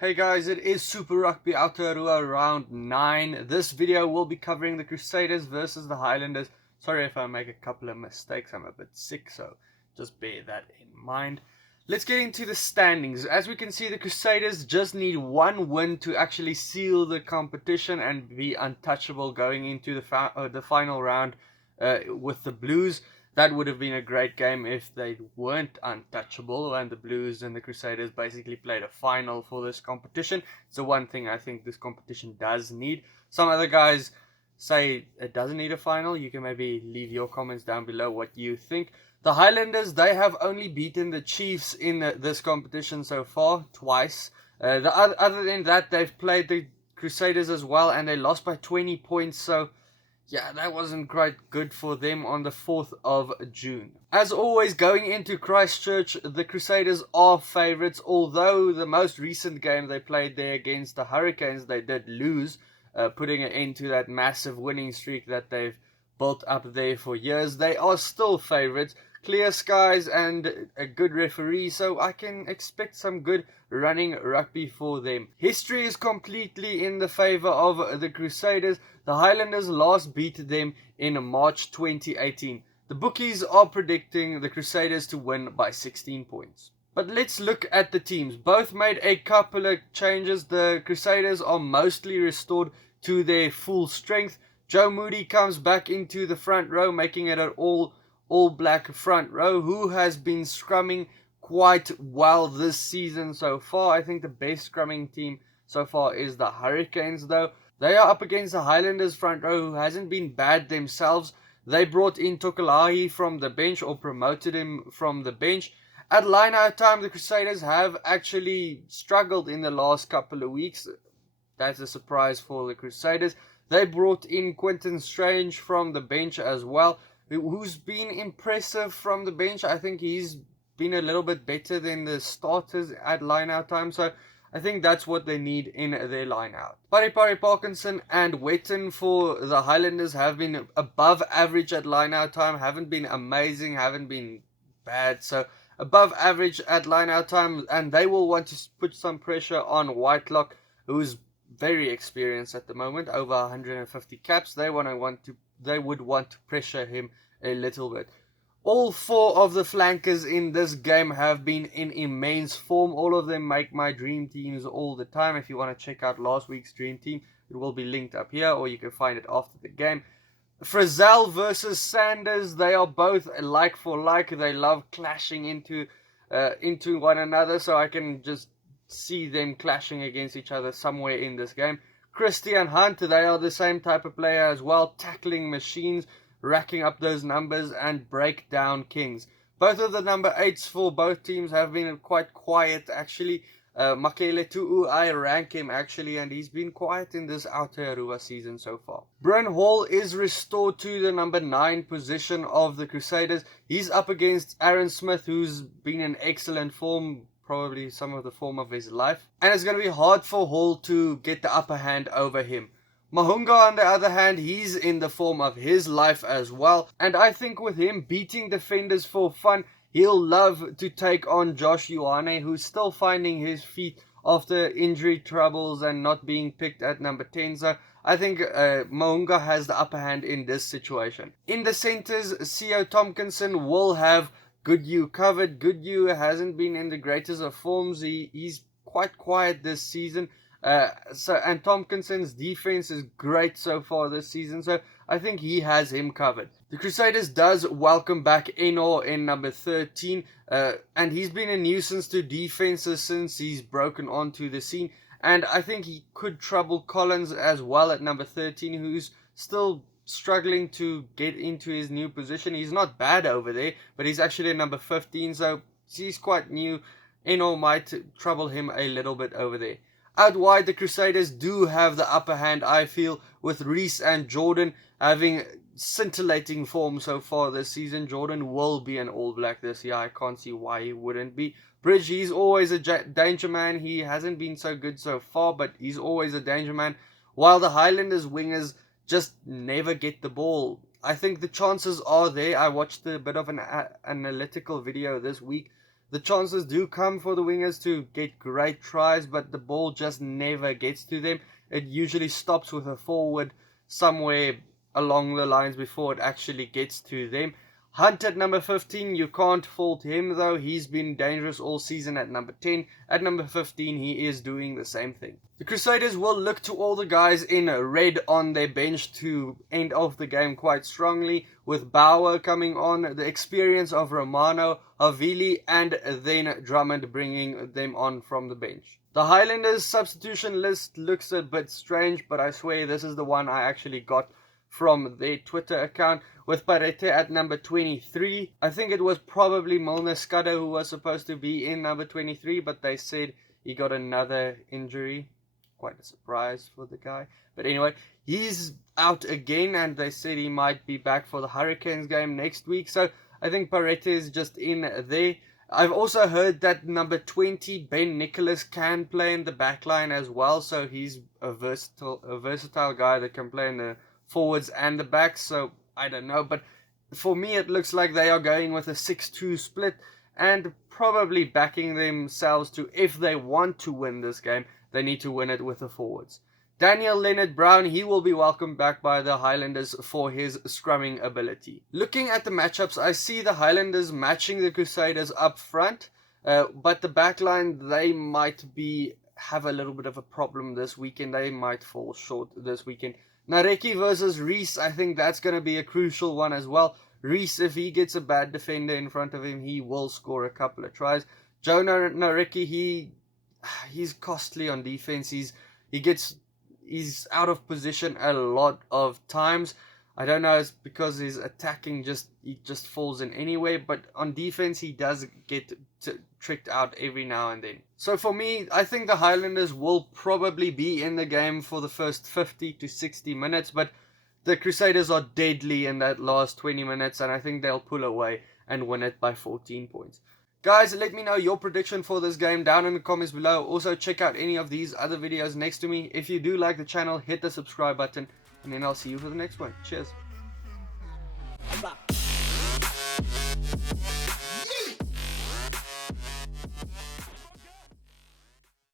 Hey guys, it is Super Rugby Aotearoa round 9. This video will be covering the Crusaders versus the Highlanders. Sorry if I make a couple of mistakes, I'm a bit sick, so just bear that in mind. Let's get into the standings. As we can see, the Crusaders just need one win to actually seal the competition and be untouchable going into the final round with the Blues. That would have been a great game if they weren't untouchable and the Blues and the Crusaders basically played a final for this competition. It's the one thing I think this competition does need. Some other guys say it doesn't need a final. You can maybe leave your comments down below what you think. The Highlanders, they have only beaten the Chiefs in this competition so far, twice. Other than that, they've played the Crusaders as well and they lost by 20 points, so yeah, that wasn't quite good for them on the 4th of June. As always, going into Christchurch, the Crusaders are favourites, although the most recent game they played there against the Hurricanes, they did lose, putting an end to that massive winning streak that they've built up there for years. They are still favourites, clear skies and a good referee, so I can expect some good running rugby for them. History is completely in the favour of the Crusaders. The Highlanders last beat them in March 2018. The bookies are predicting the Crusaders to win by 16 points. But let's look at the teams. Both made a couple of changes. The Crusaders are mostly restored to their full strength. Joe Moody comes back into the front row, making it an all black front row, who has been scrumming quite well this season so far. I think the best scrumming team so far is the Hurricanes, though. They are up against the Highlanders front row, who hasn't been bad themselves. They brought in Tokalahi from the bench, or promoted him from the bench. At line-out time, the Crusaders have actually struggled in the last couple of weeks. That's a surprise for the Crusaders. They brought in Quentin Strange from the bench as well, who's been impressive from the bench. I think he's been a little bit better than the starters at line-out time, so I think that's what they need in their line-out. Pari Parkinson and Wetton for the Highlanders have been above average at line-out time, haven't been amazing, haven't been bad, so above average at line-out time, and they will want to put some pressure on Whitelock, who's very experienced at the moment, over 150 caps. They would want to pressure him a little bit. All four of the flankers in this game have been in immense form. All of them make my dream teams all the time. If you want to check out last week's dream team, it will be linked up here, or you can find it after the game. Frizzell versus Sanders, they are both like for like. They love clashing into one another, so I can just see them clashing against each other somewhere in this game. Christian Hunt, they are the same type of player as well, tackling machines, racking up those numbers and break down kings. Both of the number 8s for both teams have been quite quiet actually. Makele Tu'u, I rank him actually, and he's been quiet in this Aotearoa season so far. Bryn Hall is restored to the number 9 position of the Crusaders. He's up against Aaron Smith, who's been in excellent form, probably some of the form of his life, and it's going to be hard for Hall to get the upper hand over him. Mahunga, on the other hand, he's in the form of his life as well, and I think with him beating defenders for fun, he'll love to take on Josh Ioane, who's still finding his feet after injury troubles and not being picked at number 10, so I think Mahunga has the upper hand in this situation. In the centres, Co Tompkinson will have Goodhue covered. Goodhue hasn't been in the greatest of forms. He's quite quiet this season. And Tompkinson's defense is great so far this season, so I think he has him covered. The Crusaders does welcome back Eno in number 13, and he's been a nuisance to defenses since he's broken onto the scene, and I think he could trouble Collins as well at number 13, who's still struggling to get into his new position. He's not bad over there, but he's actually at number 15, so he's quite new. Eno might trouble him a little bit over there. Out wide, the Crusaders do have the upper hand, I feel, with Reese and Jordan having scintillating form so far this season. Jordan will be an All Black this year. I can't see why he wouldn't be. Bridge, he's always a danger man. He hasn't been so good so far, but he's always a danger man. While the Highlanders wingers just never get the ball. I think the chances are there. I watched a bit of an analytical video this week The chances do come for the wingers to get great tries, but the ball just never gets to them. It usually stops with a forward somewhere along the lines before it actually gets to them. Hunt at number 15, you can't fault him though. He's been dangerous all season at number 10. At number 15, he is doing the same thing. The Crusaders will look to all the guys in red on their bench to end off the game quite strongly, with Bauer coming on, the experience of Romano, Havili, and then Drummond bringing them on from the bench. The Highlanders substitution list looks a bit strange, but I swear this is the one I actually got from their Twitter account, with Parete at number 23. I think it was probably Milner Scudder who was supposed to be in number 23, but they said he got another injury. Quite a surprise for the guy. But anyway, he's out again, and they said he might be back for the Hurricanes game next week. So I think Parete is just in there. I've also heard that number 20, Ben Nicholas, can play in the back line as well. So he's a versatile guy that can play in the forwards and the backs. So I don't know, but for me it looks like they are going with a 6-2 split and probably backing themselves to, if they want to win this game, they need to win it with the forwards. Daniel Leonard-Brown, he will be welcomed back by the Highlanders for his scrumming ability. Looking at the matchups, I see the Highlanders matching the Crusaders up front, but the backline, they might have a little bit of a problem this weekend. They might fall short this weekend. Nareki versus Reese, I think that's going to be a crucial one as well. Reese, if he gets a bad defender in front of him, he will score a couple of tries. Joe Nareki, he's costly on defense. He's out of position a lot of times. I don't know, it's because his attacking he just falls in anyway, but on defense he does get tricked out every now and then. So for me, I think the Highlanders will probably be in the game for the first 50 to 60 minutes, but the Crusaders are deadly in that last 20 minutes, and I think they'll pull away and win it by 14 points. Guys, let me know your prediction for this game down in the comments below. Also, check out any of these other videos next to me. If you do like the channel, hit the subscribe button, and then I'll see you for the next one. Cheers.